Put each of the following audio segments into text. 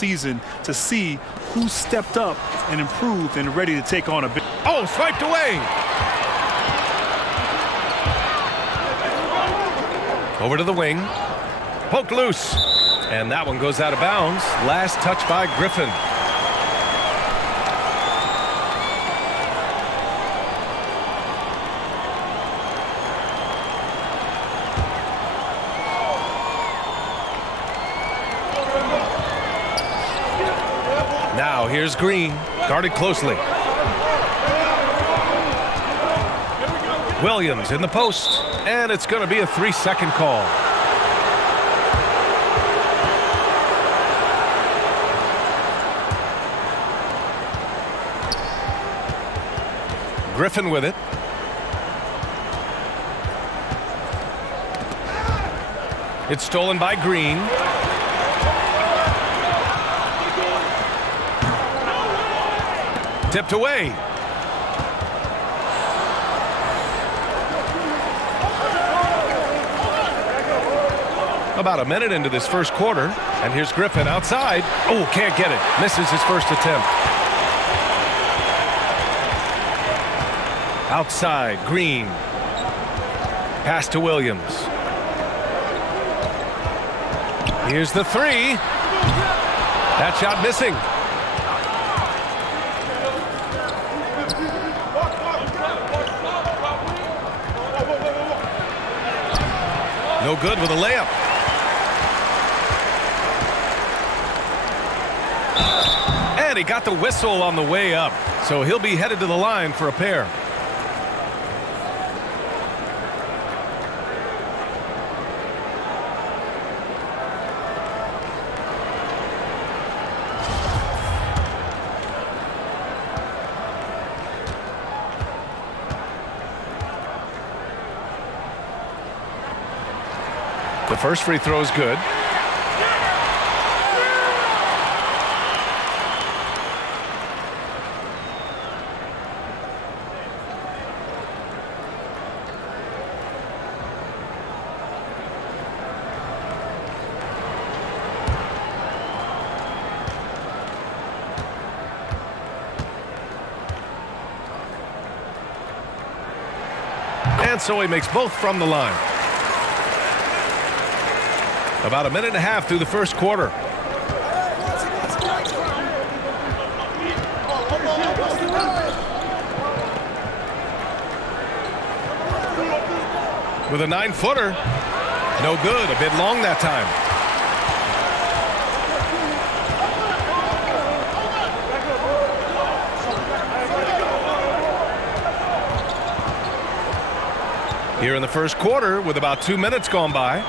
season to see who stepped up and improved and ready to take on a big. Oh, swiped away. Over to the wing. Poked loose. And that one goes out of bounds. Last touch by Griffin. Now here's Green, guarded closely. Williams in the post, and it's going to be a 3-second call. Griffin with it. It's stolen by Green. Tipped away. About a minute into this first quarter, and here's Griffin outside. Oh, can't get it. Misses his first attempt. Outside, Green. Pass to Williams. Here's the three. That shot missing. No good with a layup. And he got the whistle on the way up, so he'll be headed to the line for a pair. The first free throw is good. And so he makes both from the line. About a minute and a half through the first quarter. With a 9-footer. No good. A bit long that time. Here in the first quarter with about 2 minutes gone by.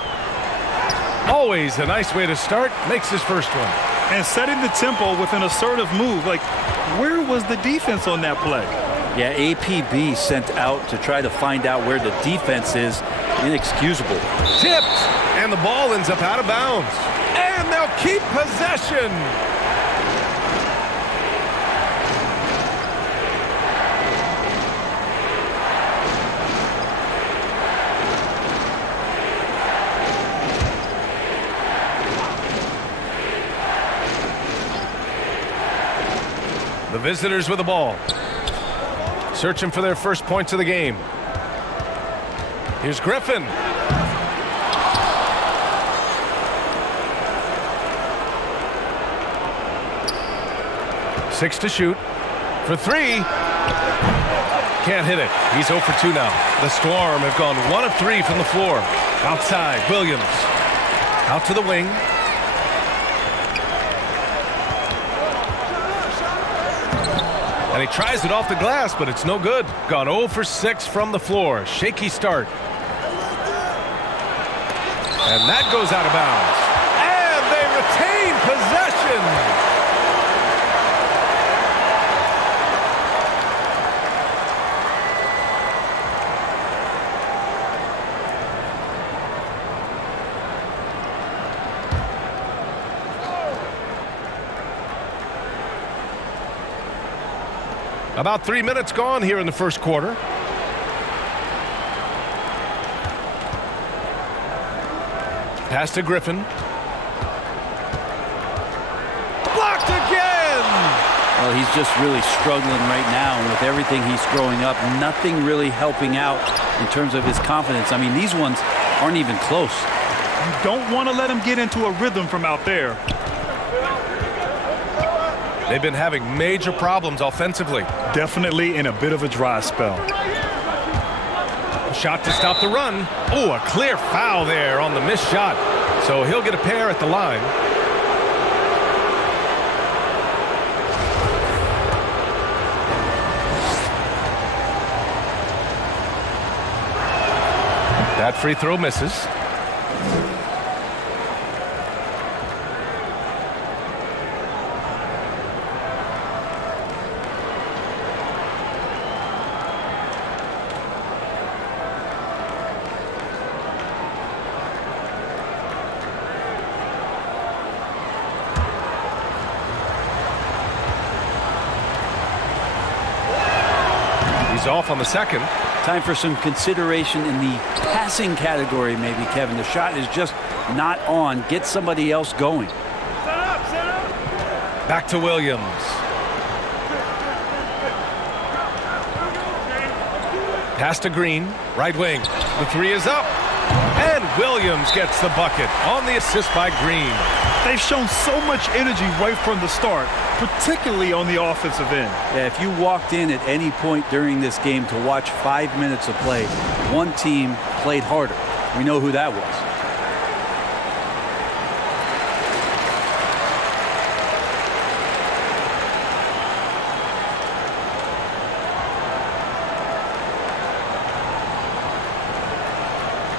Always a nice way to start. Makes his first one. And setting the tempo with an assertive move. Like, where was the defense on that play? Yeah, APB sent out to try to find out where the defense is. Inexcusable. Tipped, and the ball ends up out of bounds. And they'll keep possession. The visitors with the ball. Searching for their first points of the game. Here's Griffin. Six to shoot. For three. Can't hit it. He's 0 for 2 now. The Storm have gone 1 of 3 from the floor. Outside, Williams. Out to the wing. And he tries it off the glass, but it's no good. Gone 0 for 6 from the floor. Shaky start. And that goes out of bounds. And they retain possession. About 3 minutes gone here in the first quarter. Pass to Griffin. Well, he's just really struggling right now, and with everything he's throwing up, nothing really helping out in terms of his confidence. I mean, these ones aren't even close. You don't want to let him get into a rhythm from out there. They've been having major problems offensively. Definitely in a bit of a dry spell. Shot to stop the run. Oh, a clear foul there on the missed shot. So he'll get a pair at the line. That free throw misses. He's off on the second. Time for some consideration in the passing category, maybe, Kevin. The shot is just not on. Get somebody else going. Back to Williams. Pass to Green, right wing. The three is up. And Williams gets the bucket on the assist by Green. They've shown so much energy right from the start, particularly on the offensive end. Yeah, if you walked in at any point during this game to watch 5 minutes of play, one team played harder. We know who that was.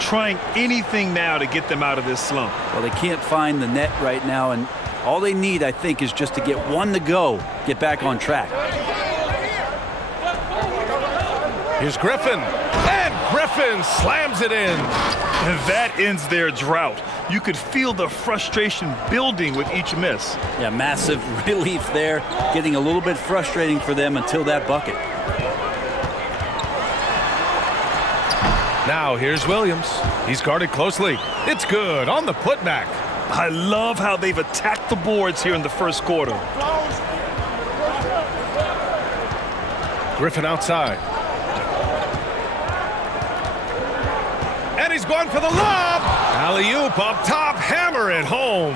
Trying anything now to get them out of this slump. Well, they can't find the net right now, and all they need, I think, is just to get one to go, get back on track. Here's Griffin, and Griffin slams it in. And that ends their drought. You could feel the frustration building with each miss. Yeah, massive relief there, getting a little bit frustrating for them until that bucket. Now here's Williams. He's guarded closely. It's good on the putback. I love how they've attacked the boards here in the first quarter. Griffin outside. And he's going for the lob. Alley-oop up top, hammer it home.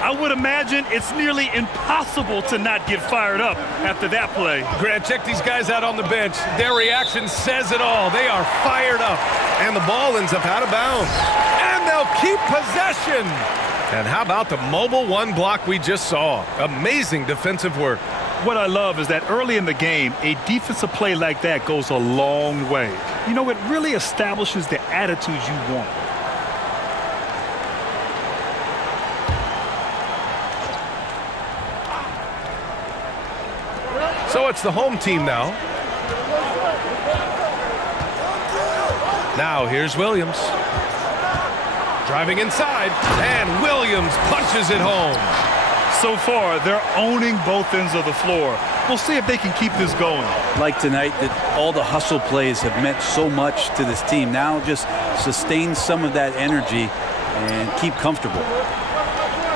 I would imagine it's nearly impossible to not get fired up after that play. Grant, check these guys out on the bench. Their reaction says it all. They are fired up. And the ball ends up out of bounds. And they'll keep possession. And how about the mobile one block we just saw? Amazing defensive work. What I love is that early in the game, a defensive play like that goes a long way. You know, it really establishes the attitudes you want. So it's the home team now. Now here's Williams. Driving inside, and Williams punches it home. So far, they're owning both ends of the floor. We'll see if they can keep this going. Like tonight, that all the hustle plays have meant so much to this team. Now just sustain some of that energy and keep comfortable.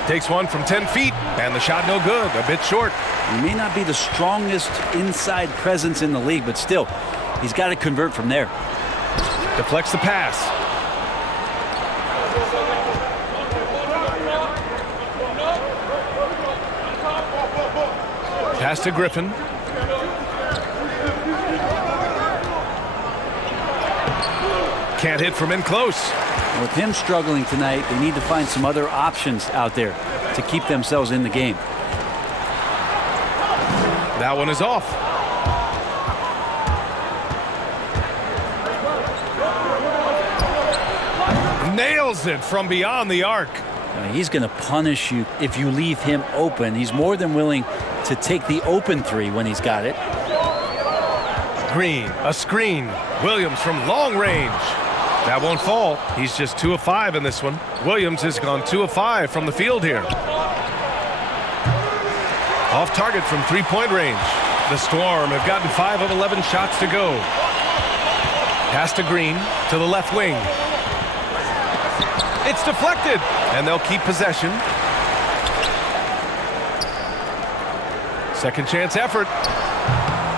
Takes one from 10 feet, and the shot no good, a bit short. He may not be the strongest inside presence in the league, but still, he's got to convert from there. Deflects the pass. Pass to Griffin. Can't hit from in close. With him struggling tonight, they need to find some other options out there to keep themselves in the game. That one is off. Nails it from beyond the arc. He's going to punish you if you leave him open. He's more than willing to take the open three when he's got it. Green, a screen. Williams from long range. That won't fall. He's just 2 of 5 in this one. Williams has gone 2 of 5 from the field here. Off target from three-point range. The Storm have gotten 5 of 11 shots to go. Pass to Green to the left wing. It's deflected, and they'll keep possession. Second chance effort.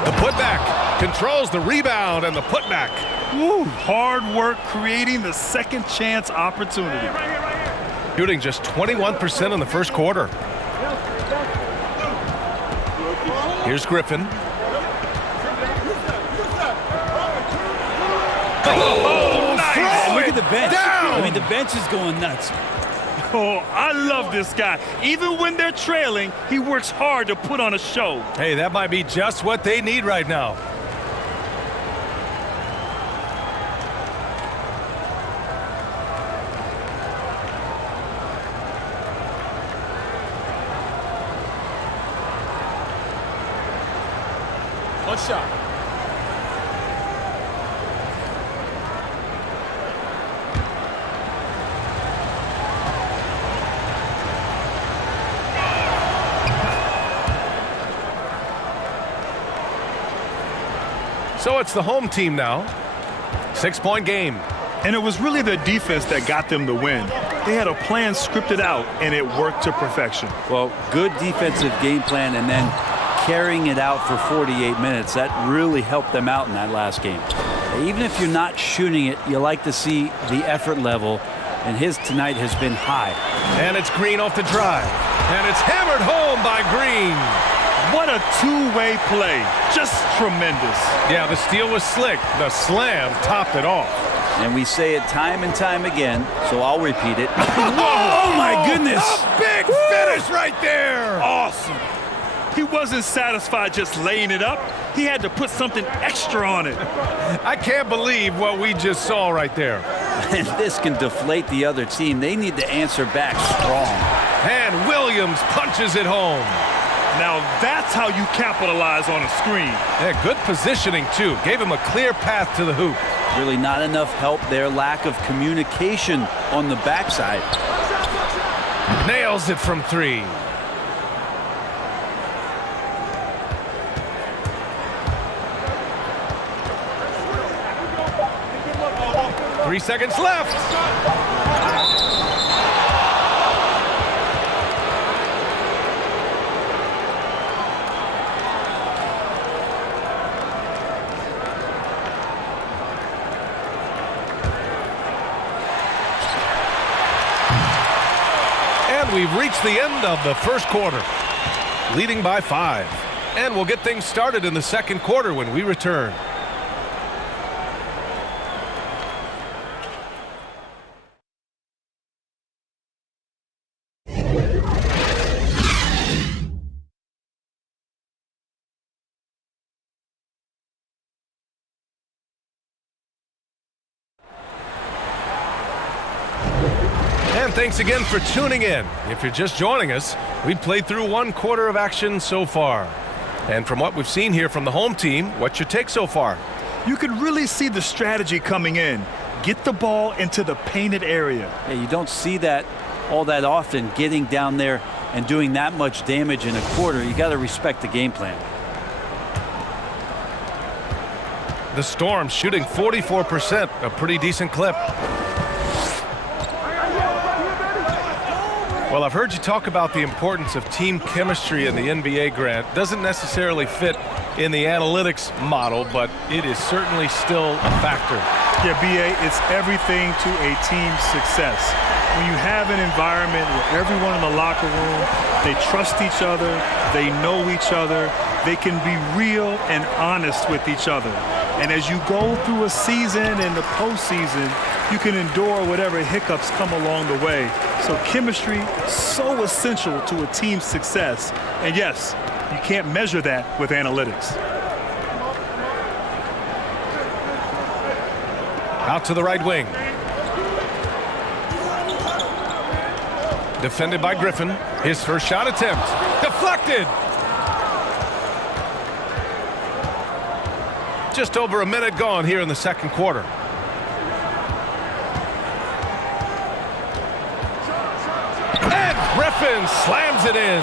The putback controls the rebound and the putback. Woo, hard work creating the second chance opportunity. Shooting just 21% in the first quarter. Here's Griffin. Oh, nice. Look at the bench. Down. I mean, the bench is going nuts. Oh, I love this guy. Even when they're trailing, he works hard to put on a show. Hey, that might be just what they need right now. One shot. So it's the home team now. 6-point game. And it was really their defense that got them the win. They had a plan scripted out, and it worked to perfection. Well, good defensive game plan and then carrying it out for 48 minutes. That really helped them out in that last game. Even if you're not shooting it, you like to see the effort level, and his tonight has been high. And it's Green off the drive. And it's hammered home by Green. What a two-way play. Just tremendous. Yeah, the steal was slick. The slam topped it off. And we say it time and time again, so I'll repeat it. Oh, my goodness. A big finish right there. Awesome. He wasn't satisfied just laying it up. He had to put something extra on it. I can't believe what we just saw right there. And this can deflate the other team. They need to answer back strong. And Williams punches it home. Now that's how you capitalize on a screen. Yeah, good positioning, too. Gave him a clear path to the hoop. Really not enough help there. Lack of communication on the backside. Nails it from three. Three seconds left. And we've reached the end of the first quarter, leading by 5. And we'll get things started in the second quarter when we return. And thanks again for tuning in. If you're just joining us, we've played through one quarter of action so far. And from what we've seen here from the home team, what's your take so far? You could really see the strategy coming in. Get the ball into the painted area. Yeah, you don't see that all that often, getting down there and doing that much damage in a quarter. You got to respect the game plan. The Storm shooting 44%, a pretty decent clip. Well, I've heard you talk about the importance of team chemistry in the NBA, Grant. Doesn't necessarily fit in the analytics model, but it is certainly still a factor. Yeah, B.A., it's everything to a team's success. When you have an environment where everyone in the locker room, they trust each other, they know each other, they can be real and honest with each other. And as you go through a season and the postseason, you can endure whatever hiccups come along the way. So chemistry, so essential to a team's success. And yes, you can't measure that with analytics. Out to the right wing. Defended by Griffin. His first shot attempt. Deflected. Just over a minute gone here in the second quarter. Griffin slams it in.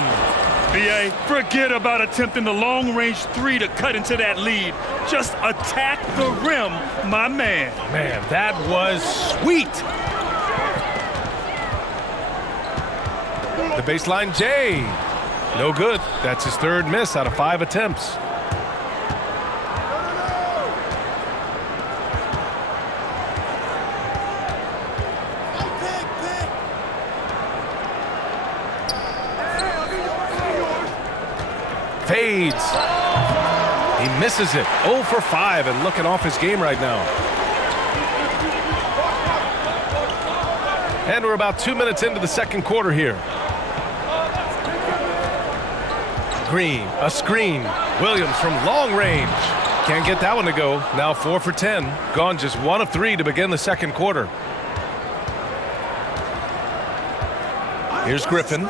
B.A., forget about attempting the long-range three to cut into that lead. Just attack the rim, my man. Man, that was sweet. The baseline J. No good. That's his third miss out of 5 attempts. Fades. He misses it. 0 for 5 and looking off his game right now. And we're about 2 minutes into the second quarter here. Green, a screen. Williams from long range. Can't get that one to go. Now 4 for 10. Gone just 1 of 3 to begin the second quarter. Here's Griffin.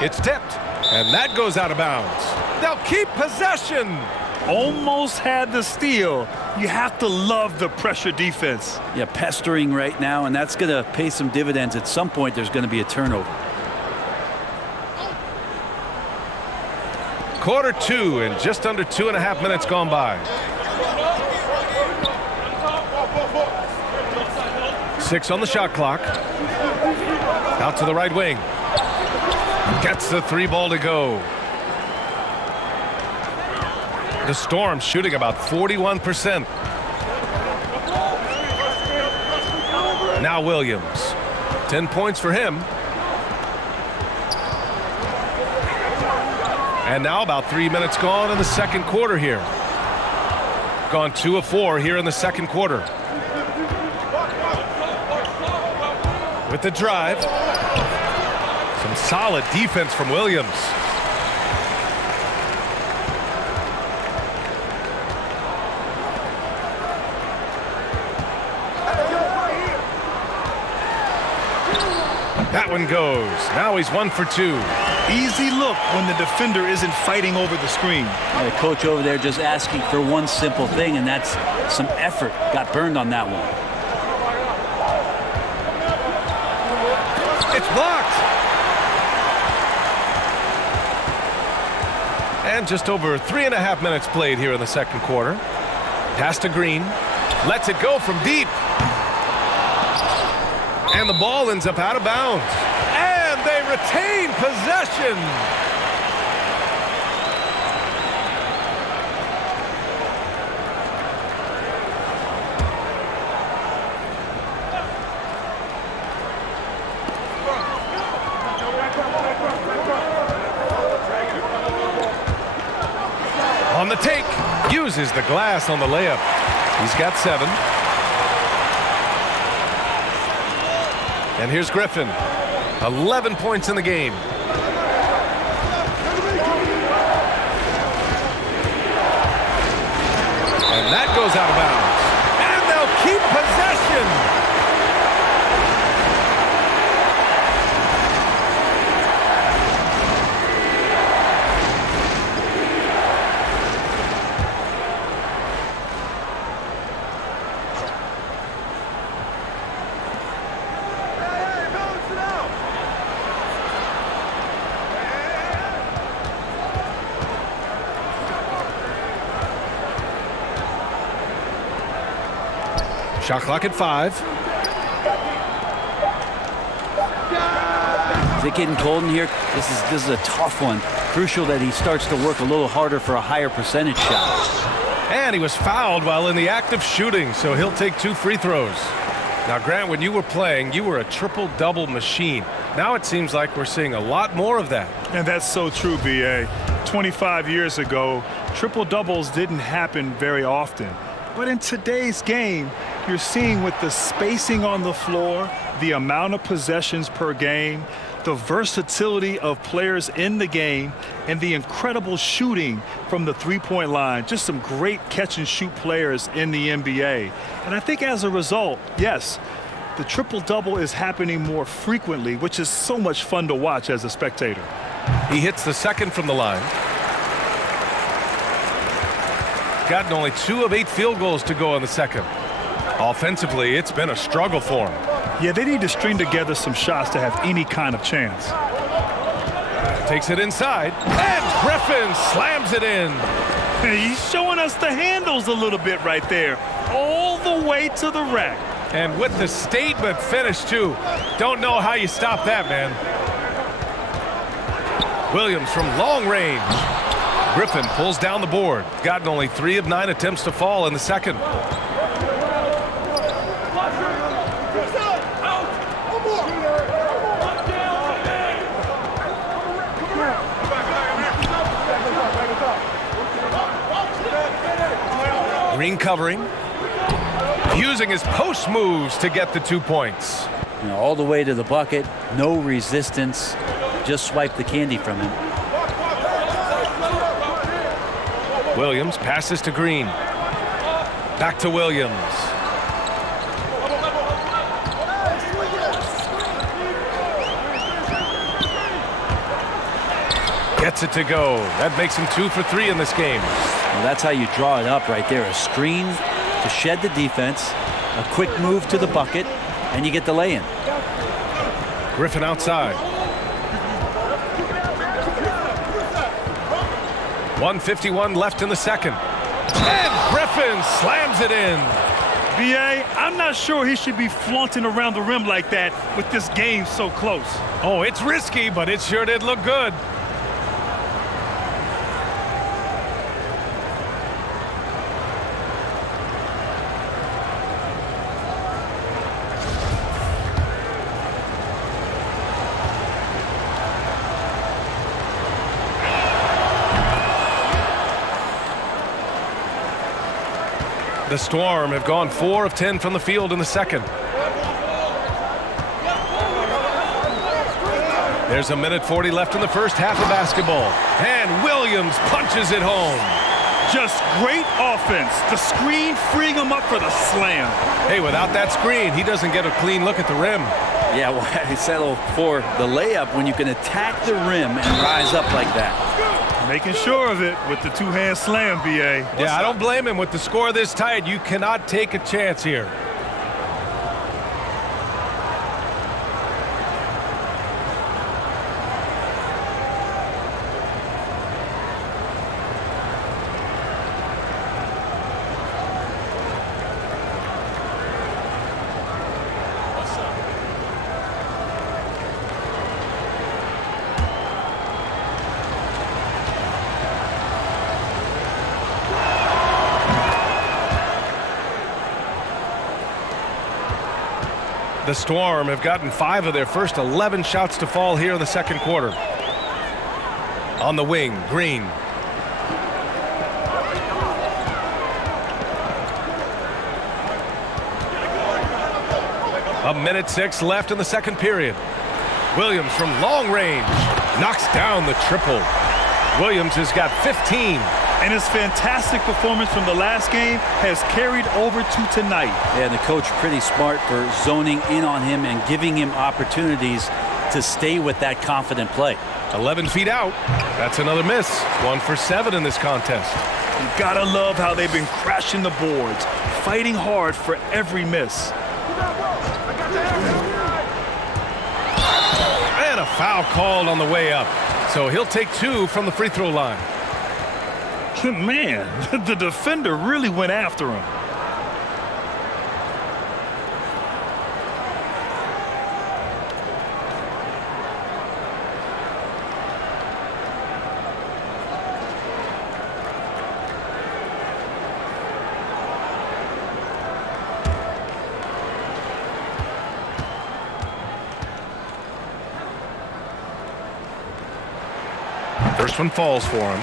It's tipped, and that goes out of bounds. They'll keep possession. Almost had the steal. You have to love the pressure defense. Yeah, pestering right now, and that's going to pay some dividends. At some point, there's going to be a turnover. Quarter 2 and just under 2.5 minutes gone by. 6 on the shot clock. Out to the right wing. Gets the 3 ball to go. The Storm shooting about 41%. Now Williams. 10 points for him. And now about 3 minutes gone in the second quarter here. Gone 2 of 4 here in the second quarter. With the drive. Some solid defense from Williams. That one goes. Now he's 1 for 2. Easy look when the defender isn't fighting over the screen. The coach over there just asking for one simple thing, and that's some effort. Got burned on that one. It's blocked. And just over 3.5 minutes played here in the second quarter. Pass to Green. Lets it go from deep. And the ball ends up out of bounds. And they retain possession. On the take, uses the glass on the layup. He's got 7. And here's Griffin. 11 points in the game. And that goes out of bounds. And they'll keep possession. Shot clock at 5. Is it getting cold in here? This is a tough one. Crucial that he starts to work a little harder for a higher percentage shot. And he was fouled while in the act of shooting, so he'll take 2 free throws. Now, Grant, when you were playing, you were a triple-double machine. Now it seems like we're seeing a lot more of that. And that's so true, B.A. 25 years ago, triple-doubles didn't happen very often. But in today's game, you're seeing with the spacing on the floor, the amount of possessions per game, the versatility of players in the game, and the incredible shooting from the three-point line. Just some great catch-and-shoot players in the NBA. And I think as a result, yes, the triple-double is happening more frequently, which is so much fun to watch as a spectator. He hits the second from the line. Gotten only 2 of 8 field goals to go in the second. Offensively, it's been a struggle for him. Yeah, they need to string together some shots to have any kind of chance. Takes it inside, and Griffin slams it in. He's showing us the handles a little bit right there, all the way to the rack. And with the statement finish, too. Don't know how you stop that, man. Williams from long range. Griffin pulls down the board. Gotten only 3 of 9 attempts to fall in the second. Green covering. Using his post moves to get the 2 points. You know, all the way to the bucket, no resistance. Just swipe the candy from him. Williams passes to Green. Back to Williams. Gets it to go. That makes him 2 for 3 in this game. Well, that's how you draw it up right there. A screen to shed the defense, a quick move to the bucket, and you get the lay-in. Griffin outside. 1:51 left in the second. And Griffin slams it in. BA, I'm not sure he should be flaunting around the rim like that with this game so close. Oh, it's risky, but it sure did look good. The Storm have gone 4 of 10 from the field in the second. There's 1:40 left in the first half of basketball. And Williams punches it home. Just great offense. The screen freeing him up for the slam. Hey, without that screen, he doesn't get a clean look at the rim. Yeah, well, I settle for the layup when you can attack the rim and rise up like that. Making sure of it with the two-hand slam, BA. Yeah, I don't blame him. With the score this tight, you cannot take a chance here. The Storm have gotten 5 of their first 11 shots to fall here in the second quarter. On the wing, Green. A 1:06 left in the second period. Williams from long range knocks down the triple. Williams has got 15. And his fantastic performance from the last game has carried over to tonight. Yeah, the coach pretty smart for zoning in on him and giving him opportunities to stay with that confident play. 11 feet out. That's another miss. 1 for 7 in this contest. You gotta love how they've been crashing the boards, fighting hard for every miss. And a foul called on the way up. So he'll take 2 from the free throw line. Man, the defender really went after him. First one falls for him.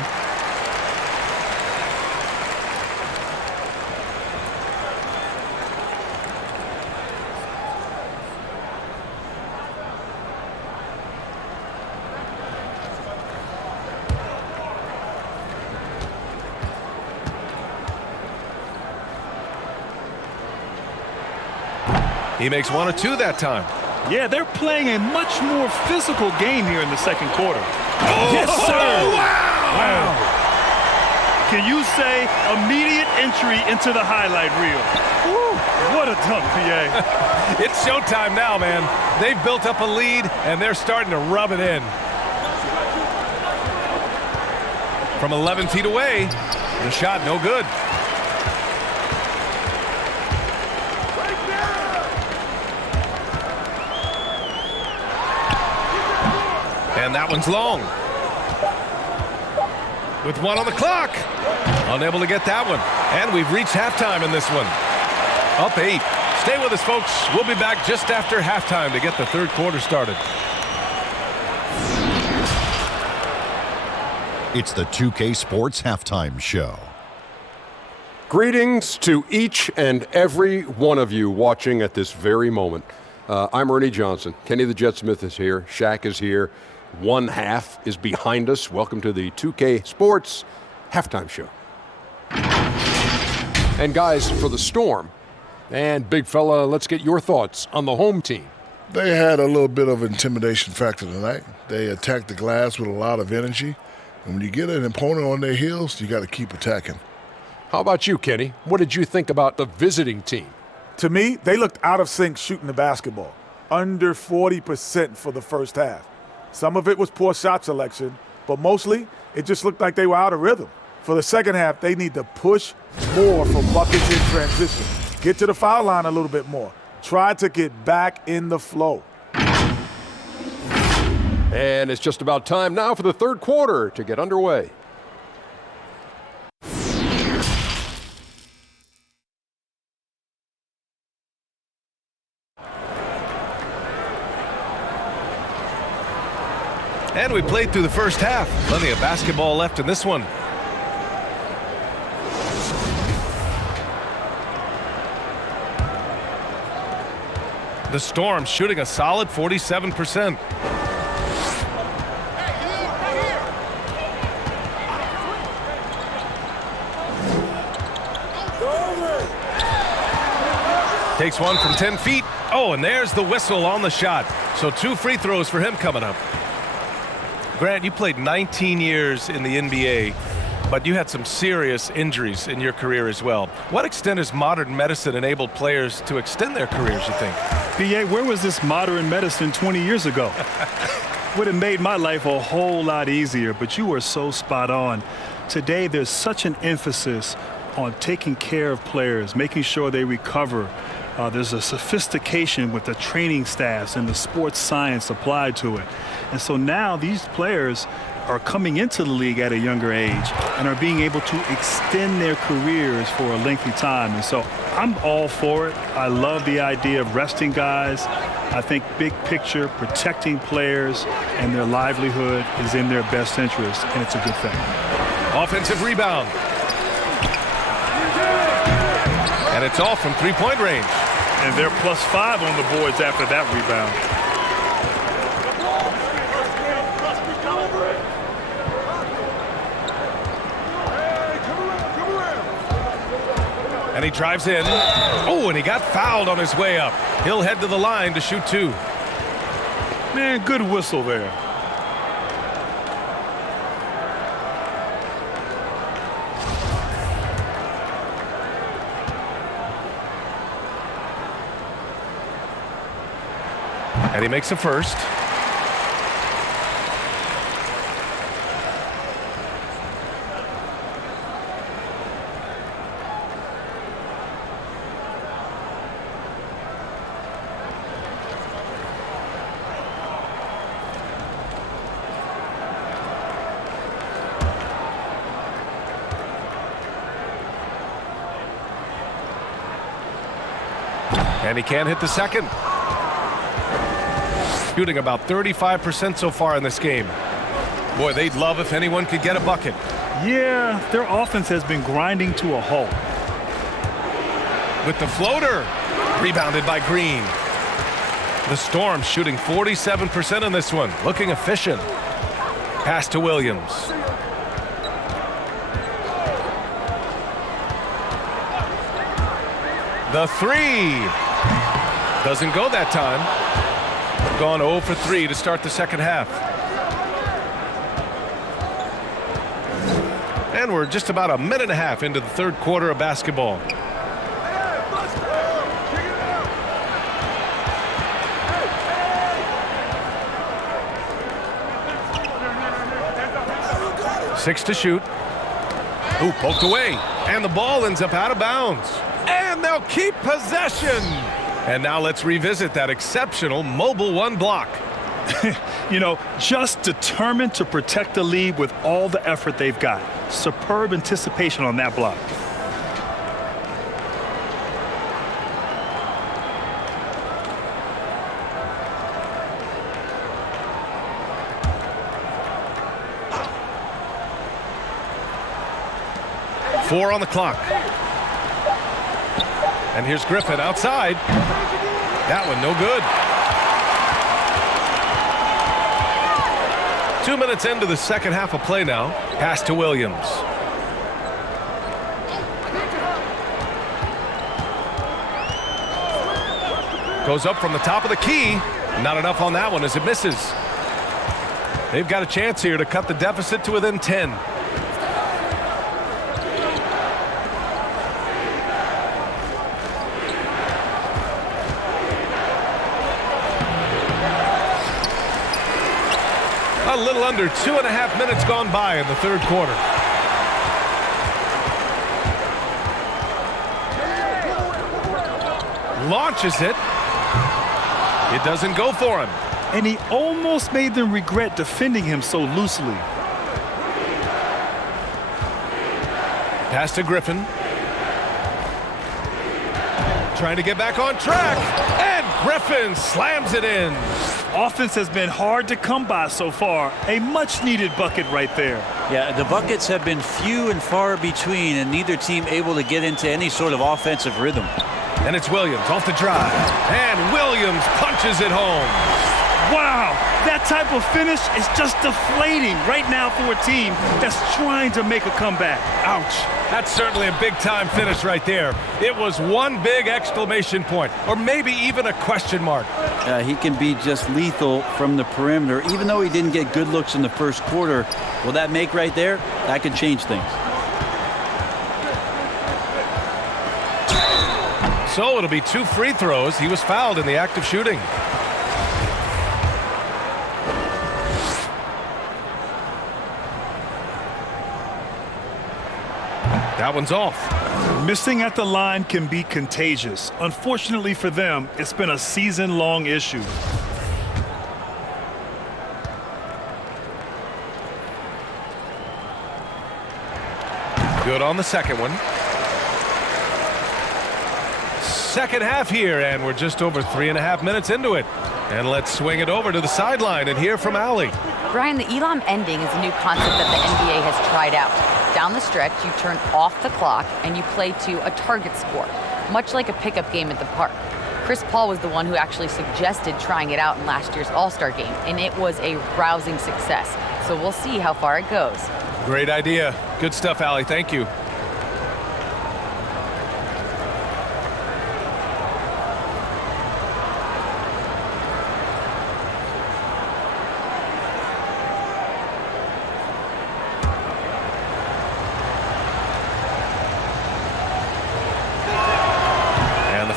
He makes 1 or 2 that time. Yeah, they're playing a much more physical game here in the second quarter. Oh, yes, sir! Wow! Can you say immediate entry into the highlight reel? Woo, what a dunk, PA. It's showtime now, man. They've built up a lead, and they're starting to rub it in. From 11 feet away, the shot no good. And that one's long. With 1 on the clock. Unable to get that one. And we've reached halftime in this one. Up 8. Stay with us, folks. We'll be back just after halftime to get the third quarter started. It's the 2K Sports Halftime Show. Greetings to each and every one of you watching at this very moment. I'm Ernie Johnson. Kenny the Jet Smith is here. Shaq is here. One half is behind us. Welcome to the 2K Sports Halftime Show. And guys, for the Storm, and big fella, let's get your thoughts on the home team. They had a little bit of intimidation factor tonight. They attacked the glass with a lot of energy. And when you get an opponent on their heels, you got to keep attacking. How about you, Kenny? What did you think about the visiting team? To me, they looked out of sync shooting the basketball. Under 40% for the first half. Some of it was poor shot selection, but mostly it just looked like they were out of rhythm. For the second half, they need to push more for buckets in transition. Get to the foul line a little bit more. Try to get back in the flow. And it's just about time now for the third quarter to get underway. And we played through the first half. Plenty of basketball left in this one. The Storm shooting a solid 47%. Takes one from 10 feet. Oh, and there's the whistle on the shot. So 2 free throws for him coming up. Grant, you played 19 years in the NBA, but you had some serious injuries in your career as well. What extent has modern medicine enabled players to extend their careers, you think? PA, where was this modern medicine 20 years ago? Would have made my life a whole lot easier, but you were so spot on. Today, there's such an emphasis on taking care of players, making sure they recover. There's a sophistication with the training staffs and the sports science applied to it. And so now these players are coming into the league at a younger age and are being able to extend their careers for a lengthy time. And so I'm all for it. I love the idea of resting guys. I think big picture, protecting players and their livelihood is in their best interest, and it's a good thing. Offensive rebound. And it's all from three-point range. And they're +5 on the boards after that rebound. And he drives in. Oh, and he got fouled on his way up. He'll head to the line to shoot 2. Man, good whistle there. And he makes a first. And he can't hit the second. Shooting about 35% so far in this game. Boy, they'd love if anyone could get a bucket. Yeah, their offense has been grinding to a halt. With the floater. Rebounded by Green. The Storm shooting 47% on this one. Looking efficient. Pass to Williams. The 3. Doesn't go that time. Gone 0 for 3 to start the second half. And we're just about a minute and a half into the third quarter of basketball. Six to shoot. Ooh, poked away. And the ball ends up out of bounds. And they'll keep possession. And now let's revisit that exceptional Mobile One block. You know, just determined to protect the lead with all the effort they've got. Superb anticipation on that block. Four on the clock. And here's Griffin outside. That one no good. 2 minutes into the second half of play now. Pass to Williams. Goes up from the top of the key. Not enough on that one as it misses. They've got a chance here to cut the deficit to within 10. A little under 2.5 minutes gone by in the third quarter. Launches it. It doesn't go for him. And he almost made them regret defending him so loosely. Pass to Griffin. Trying to get back on track. And Griffin slams it in. Offense has been hard to come by so far. A much-needed bucket right there. Yeah, the buckets have been few and far between, and neither team able to get into any sort of offensive rhythm. And it's Williams off the drive. And Williams punches it home. Wow, that type of finish is just deflating right now for a team that's trying to make a comeback. Ouch. That's certainly a big-time finish right there. It was one big exclamation point, or maybe even a question mark. He can be just lethal from the perimeter. Even though he didn't get good looks in the first quarter, will that make right there? That could change things. So it'll be 2 free throws. He was fouled in the act of shooting. That one's off. Missing at the line can be contagious. Unfortunately for them, it's been a season-long issue. Good on the second one. Second half here, and we're just over 3.5 minutes into it. And let's swing it over to the sideline and hear from Allie. Brian, the Elam ending is a new concept that the NBA has tried out. Down the stretch, you turn off the clock and you play to a target score, much like a pickup game at the park. Chris Paul was the one who actually suggested trying it out in last year's All-Star game, and it was a rousing success. So we'll see how far it goes. Great idea. Good stuff, Allie. Thank you.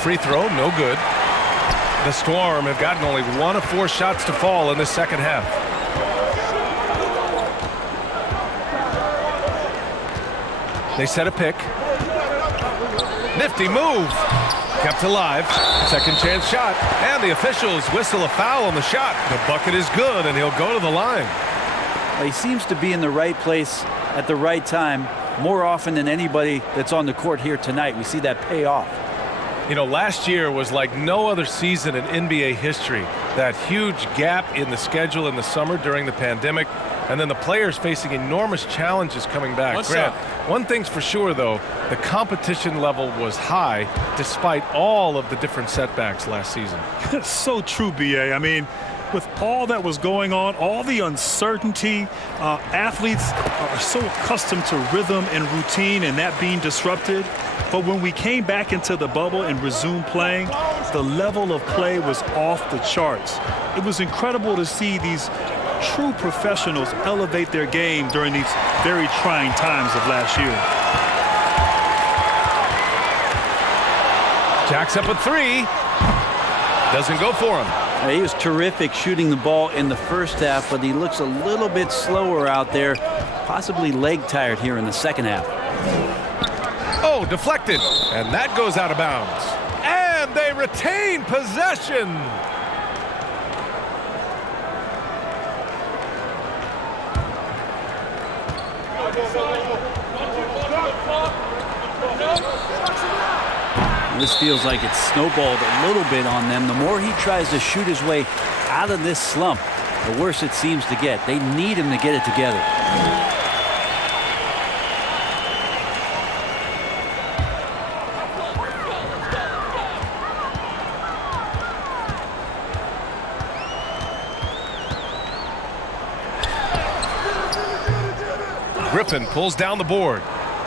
Free throw, no good. The Storm have gotten only 1 of 4 shots to fall in the second half. They set a pick. Nifty move. Kept alive. Second chance shot. And the officials whistle a foul on the shot. The bucket is good, and he'll go to the line. Well, he seems to be in the right place at the right time more often than anybody that's on the court here tonight. We see that pay off. You know, last year was like no other season in NBA history. That huge gap in the schedule in the summer during the pandemic, and then the players facing enormous challenges coming back. Grant, one thing's for sure, though, the competition level was high despite all of the different setbacks last season. So true, B.A. I mean, with all that was going on, all the uncertainty, athletes are so accustomed to rhythm and routine and that being disrupted. But when we came back into the bubble and resumed playing, the level of play was off the charts. It was incredible to see these true professionals elevate their game during these very trying times of last year. Jacks up a 3. Doesn't go for him. He was terrific shooting the ball in the first half, but he looks a little bit slower out there, possibly leg tired here in the second half. Oh, deflected, and that goes out of bounds. And they retain possession. This feels like it's snowballed a little bit on them. The more he tries to shoot his way out of this slump, the worse it seems to get. They need him to get it together. Griffin pulls down the board.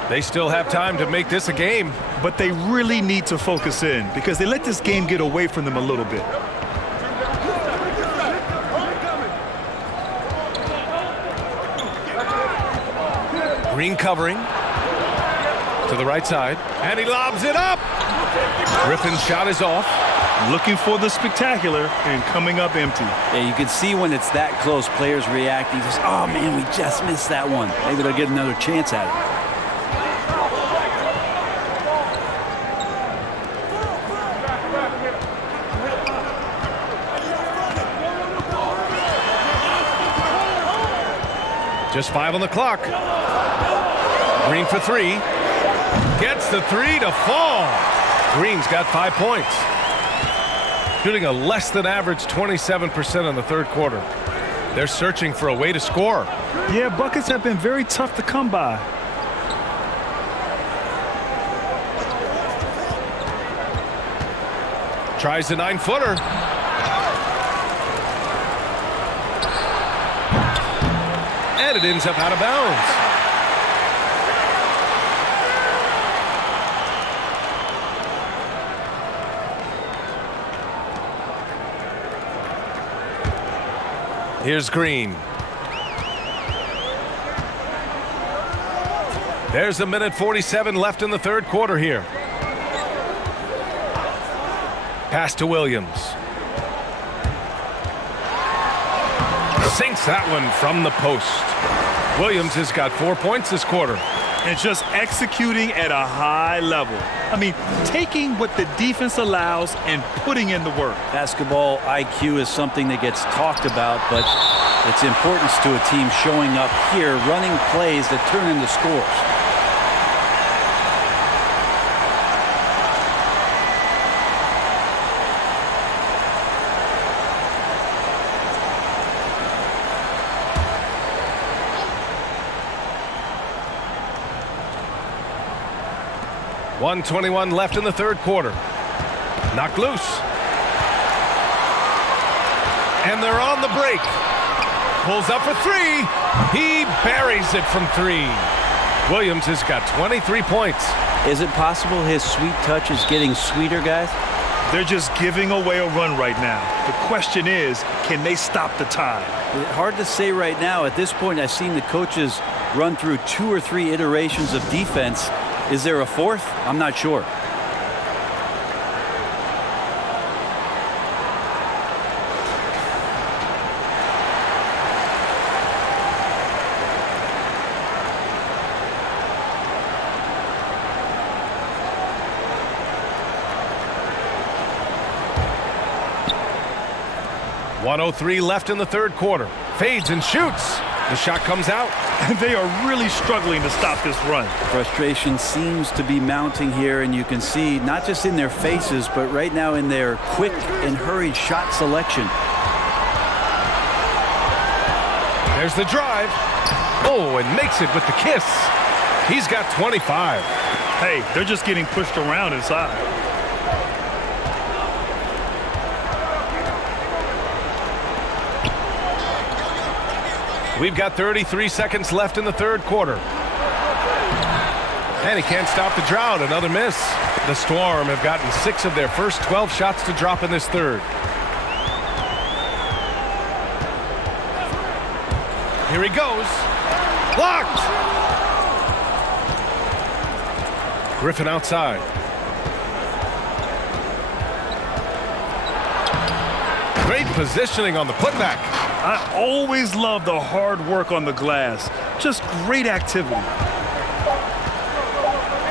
They still have time to make this a game. But they really need to focus in because they let this game get away from them a little bit. Green covering to the right side, and he lobs it up. Griffin's shot is off. Looking for the spectacular and coming up empty. Yeah, you can see when it's that close, players reacting. Just, oh man, we just missed that one. Maybe they'll get another chance at it. Just 5 on the clock. Green for 3. Gets the 3 to fall. Green's got 5 points. Shooting a less than average 27% in the third quarter. They're searching for a way to score. Yeah, buckets have been very tough to come by. Tries the 9-footer. And it ends up out of bounds. Here's Green. There's a minute 47 left in the third quarter here. Pass to Williams. Sinks that one from the post. Williams has got 4 points this quarter. And just executing at a high level. I mean, taking what the defense allows and putting in the work. Basketball IQ is something that gets talked about, but its importance to a team showing up here, running plays that turn into scores. .121 left in the third quarter. Knocked loose. And they're on the break. Pulls up for 3. He buries it from 3. Williams has got 23 points. Is it possible his sweet touch is getting sweeter, guys? They're just giving away a run right now. The question is, can they stop the tide? Hard to say right now. At this point, I've seen the coaches run through 2 or 3 iterations of defense. Is there a fourth? I'm not sure. .103 left in the third quarter. Fades and shoots. The shot comes out. They are really struggling to stop this run. Frustration seems to be mounting here, and you can see not just in their faces, but right now in their quick and hurried shot selection. There's the drive. Oh, and makes it with the kiss. He's got 25. Hey, they're just getting pushed around inside. We've got 33 seconds left in the third quarter. And he can't stop the drought. Another miss. The Storm have gotten 6 of their first 12 shots to drop in this third. Here he goes. Blocked. Griffin outside. Great positioning on the putback. I always love the hard work on the glass. Just great activity.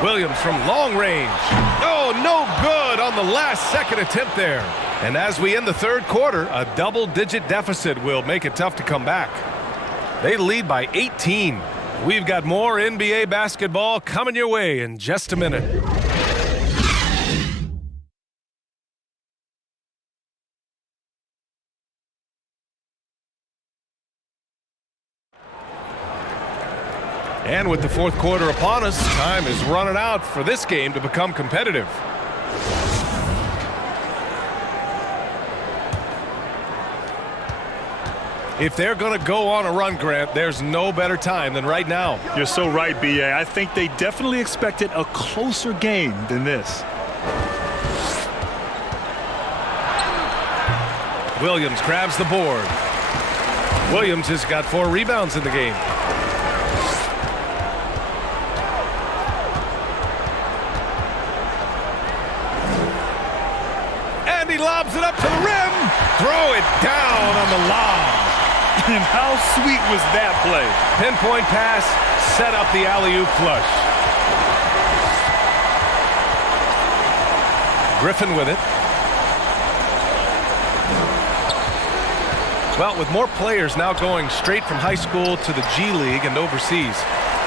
Williams from long range. Oh, no good on the last second attempt there. And as we end the third quarter, a double-digit deficit will make it tough to come back. They lead by 18. We've got more NBA basketball coming your way in just a minute. And with the fourth quarter upon us, time is running out for this game to become competitive. If they're going to go on a run, Grant, there's no better time than right now. You're so right, B.A. I think they definitely expected a closer game than this. Williams grabs the board. Williams has got 4 rebounds in the game. And he lobs it up to the rim. Throw it down on the lob. And how sweet was that play? Pinpoint pass, set up the alley-oop flush. Griffin with it. Well, with more players now going straight from high school to the G League and overseas,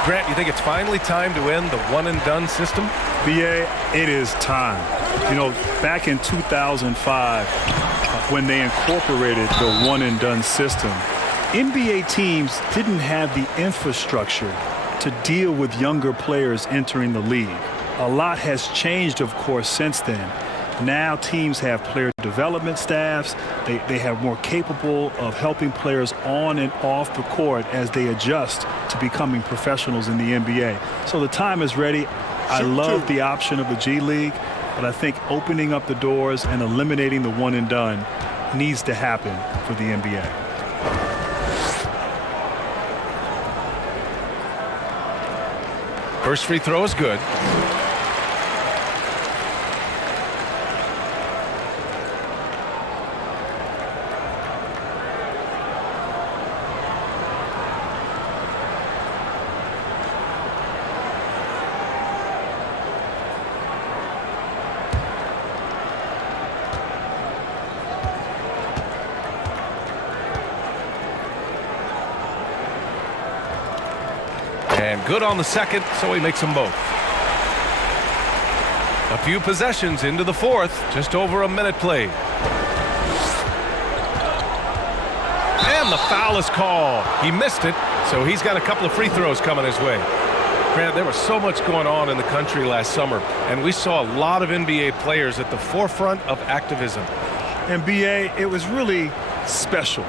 Grant, you think it's finally time to end the one-and-done system? B.A., it is time. You know, back in 2005, when they incorporated the one-and-done system, NBA teams didn't have the infrastructure to deal with younger players entering the league. A lot has changed, of course, since then. Now teams have player development staffs. They have more capable of helping players on and off the court as they adjust to becoming professionals in the NBA. So the time is ready. I love the option of the G League, but I think opening up the doors and eliminating the one and done needs to happen for the NBA. First free throw is good. And good on the second, so he makes them both. A few possessions into the fourth, just over a minute played. And the foul is called. He missed it, so he's got a couple of free throws coming his way. Grant, there was so much going on in the country last summer, and we saw a lot of NBA players at the forefront of activism. And B.A., it was really special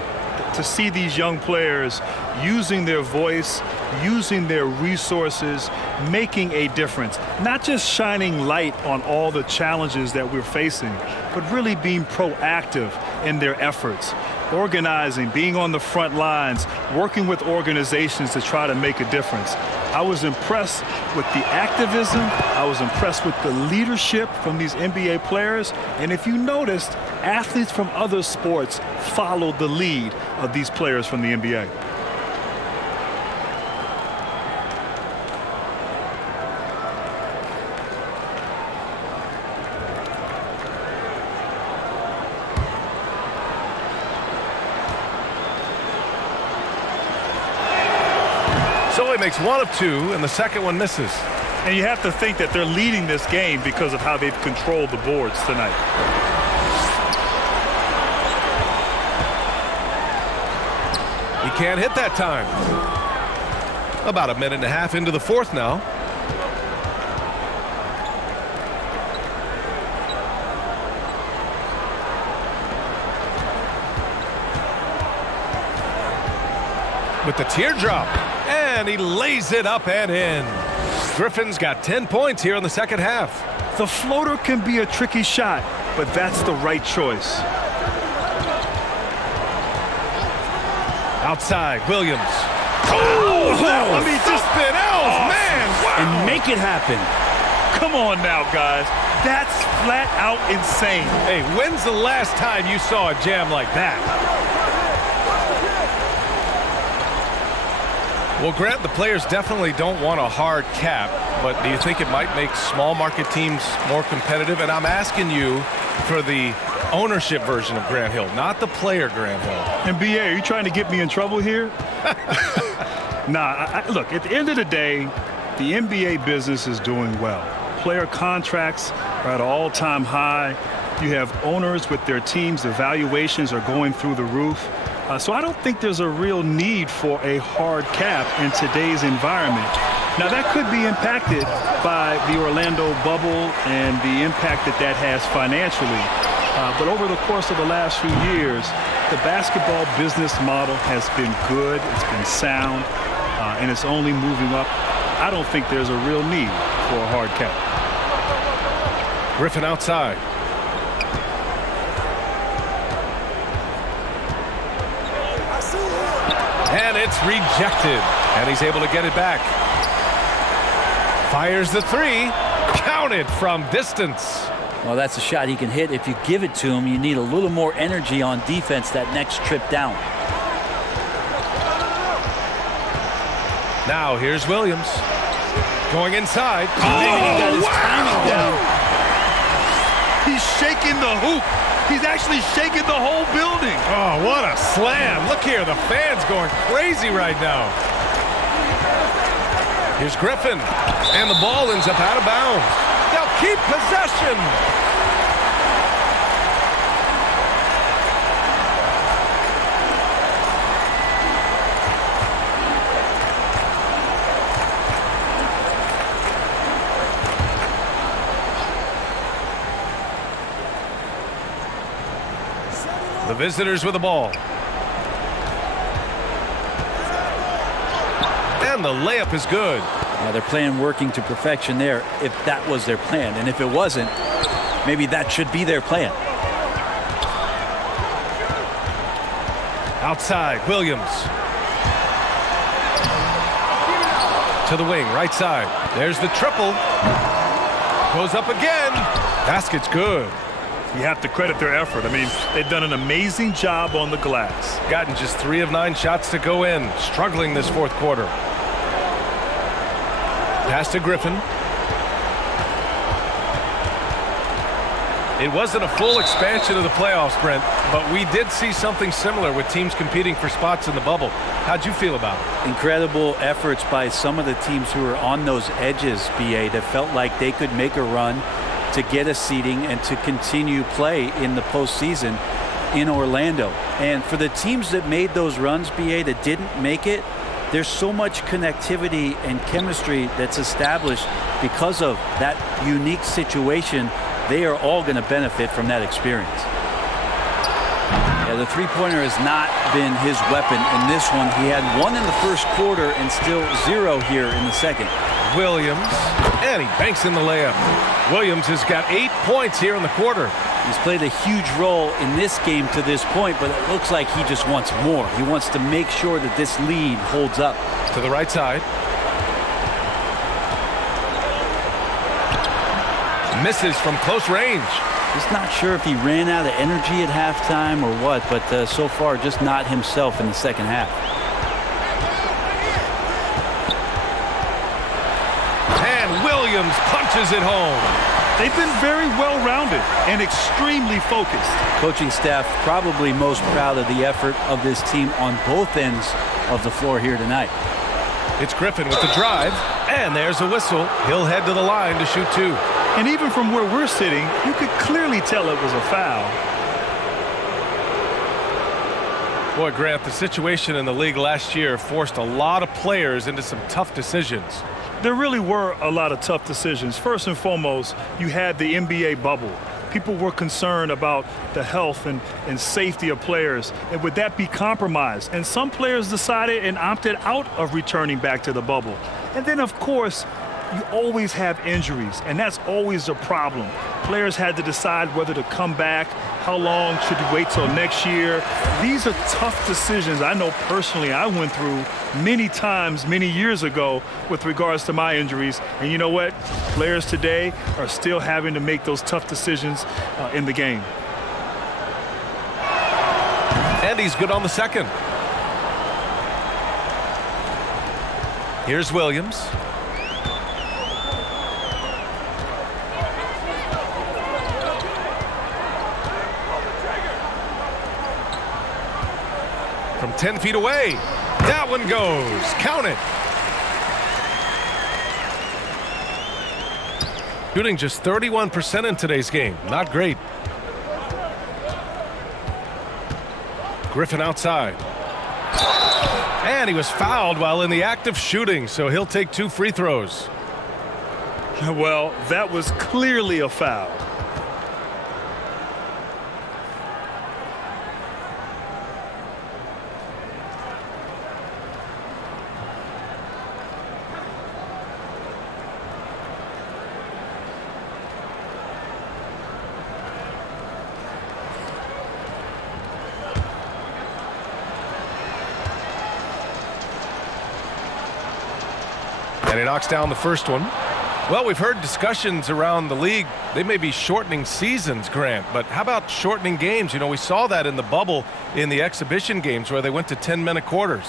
to see these young players using their voice, using their resources, making a difference. Not just shining light on all the challenges that we're facing, but really being proactive in their efforts. Organizing, being on the front lines, working with organizations to try to make a difference. I was impressed with the activism. I was impressed with the leadership from these NBA players. And if you noticed, athletes from other sports followed the lead of these players from the NBA. So he makes one of two, and the second one misses. And you have to think that they're leading this game because of how they've controlled the boards tonight. He can't hit that time. About a minute and a half into the fourth now. With the teardrop. And he lays it up and in. Griffin's got 10 points here in the second half. The floater can be a tricky shot, but that's the right choice. Outside, Williams. Oh, I mean, something else, man. Wow. And make it happen. Come on now, guys. That's flat out insane. Hey, when's the last time you saw a jam like that? Well, Grant, the players definitely don't want a hard cap, but do you think it might make small market teams more competitive? And I'm asking you for the ownership version of Grant Hill, not the player Grant Hill. And B.A., are you trying to get me in trouble here? Nah, look, at the end of the day, the NBA business is doing well. Player contracts are at an all-time high. You have owners with their teams, evaluations are going through the roof. So I don't think there's a real need for a hard cap in today's environment. Now, that could be impacted by the Orlando bubble and the impact that that has financially. But over the course of the last few years, the basketball business model has been good, it's been sound, and it's only moving up. I don't think there's a real need for a hard cap. Griffin outside. And it's rejected. And he's able to get it back. Fires the three. Counted from distance. Well, that's a shot he can hit. If you give it to him, you need a little more energy on defense that next trip down. Now here's Williams. Going inside. He got his timing down. He's shaking the hoop. He's actually shaking the whole building. Oh, what a slam. Look here, the fans going crazy right now. Here's Griffin. And the ball ends up out of bounds. They'll keep possession. The visitors with the ball. And the layup is good. They're playing working to perfection there, if that was their plan. And if it wasn't, maybe that should be their plan. Outside, Williams. To the wing, right side. There's the triple. Goes up again. Basket's good. You have to credit their effort. I mean, they've done an amazing job on the glass. Gotten just 3 of 9 shots to go in. Struggling this fourth quarter. Pass to Griffin. It wasn't a full expansion of the playoffs, Brent, but we did see something similar with teams competing for spots in the bubble. How'd you feel about it? Incredible efforts by some of the teams who were on those edges, BA, that felt like they could make a run to get a seeding and to continue play in the postseason in Orlando. And for the teams that made those runs, BA, that didn't make it, there's so much connectivity and chemistry that's established because of that unique situation. They are all going to benefit from that experience. Yeah, the three-pointer has not been his weapon in this one. He had 1 in the first quarter and still 0 here in the second. Williams, and he banks in the layup. Williams has got 8 points here in the quarter. He's played a huge role in this game to this point, but it looks like he just wants more. He wants to make sure that this lead holds up. To the right side. Misses from close range. Just not sure if he ran out of energy at halftime or what, but so far just not himself in the second half. Williams punches it home. They've been very well-rounded and extremely focused. Coaching staff probably most proud of the effort of this team on both ends of the floor here tonight. It's Griffin with the drive, and there's a whistle. He'll head to the line to shoot 2. And even from where we're sitting, you could clearly tell it was a foul. Boy, Grant, the situation in the league last year forced a lot of players into some tough decisions. There really were a lot of tough decisions. First and foremost, you had the NBA bubble. People were concerned about the health and safety of players. And would that be compromised? And some players decided and opted out of returning back to the bubble. And then, of course, you always have injuries, and that's always a problem. Players had to decide whether to come back, how long should you wait till next year. These are tough decisions I know personally I went through many times, many years ago with regards to my injuries. And you know what? Players today are still having to make those tough decisions in the game. And he's good on the second. Here's Williams. From 10 feet away. That one goes. Count it. Shooting just 31% in today's game. Not great. Griffin outside. And he was fouled while in the act of shooting, so he'll take 2 free throws. Well, that was clearly a foul. And he knocks down the first one. Well, we've heard discussions around the league. They may be shortening seasons, Grant, but how about shortening games? You know, we saw that in the bubble in the exhibition games where they went to 10-minute quarters.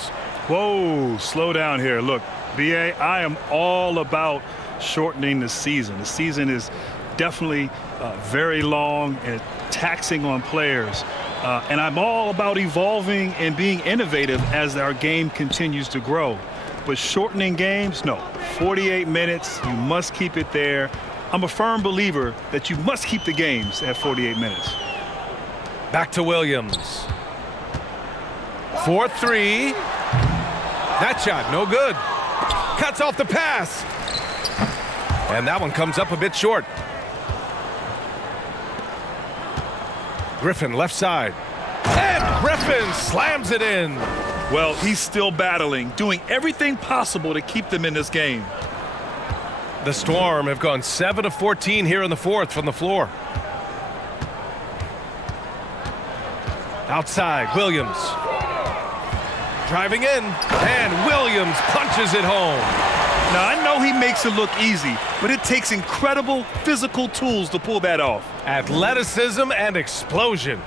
Whoa, slow down here. Look, BA, I am all about shortening the season. The season is definitely very long and taxing on players. And I'm all about evolving and being innovative as our game continues to grow. But shortening games, no. 48 minutes, you must keep it there. I'm a firm believer that you must keep the games at 48 minutes. Back to Williams. 4-3. That shot, no good. Cuts off the pass. And that one comes up a bit short. Griffin left side. And Griffin slams it in. Well, he's still battling, doing everything possible to keep them in this game. The Storm have gone 7 of 14 here in the fourth from the floor. Outside, Williams. Driving in, and Williams punches it home. Now, I know he makes it look easy, but it takes incredible physical tools to pull that off. Athleticism and explosion.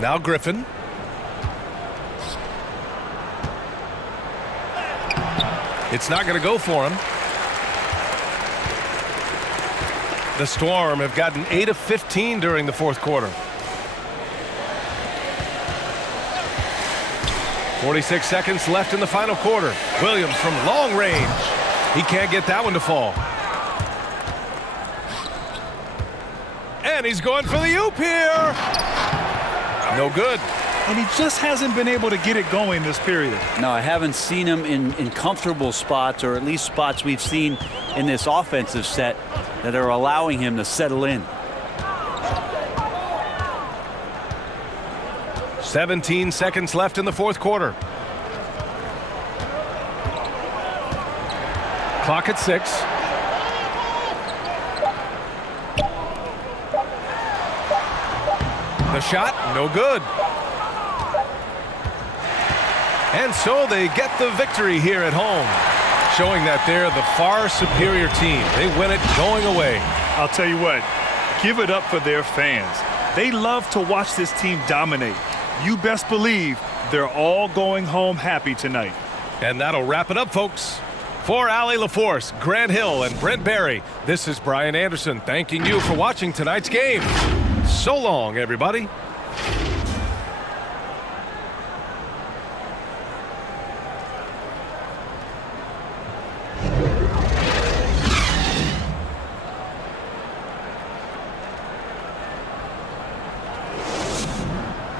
Now Griffin. It's not going to go for him. The Storm have gotten 8 of 15 during the fourth quarter. 46 seconds left in the final quarter. Williams from long range. He can't get that one to fall. And he's going for the oop here. No good. And he just hasn't been able to get it going this period. No, I haven't seen him in comfortable spots, or at least spots we've seen in this offensive set that are allowing him to settle in. 17 seconds left in the fourth quarter. Clock at 6. The shot, no good. And so they get the victory here at home, showing that they're the far superior team. They win it going away. I'll tell you what, give it up for their fans. They love to watch this team dominate. You best believe they're all going home happy tonight. And that'll wrap it up, folks. For Allie LaForce, Grant Hill, and Brent Barry, this is Brian Anderson thanking you for watching tonight's game. So long, everybody.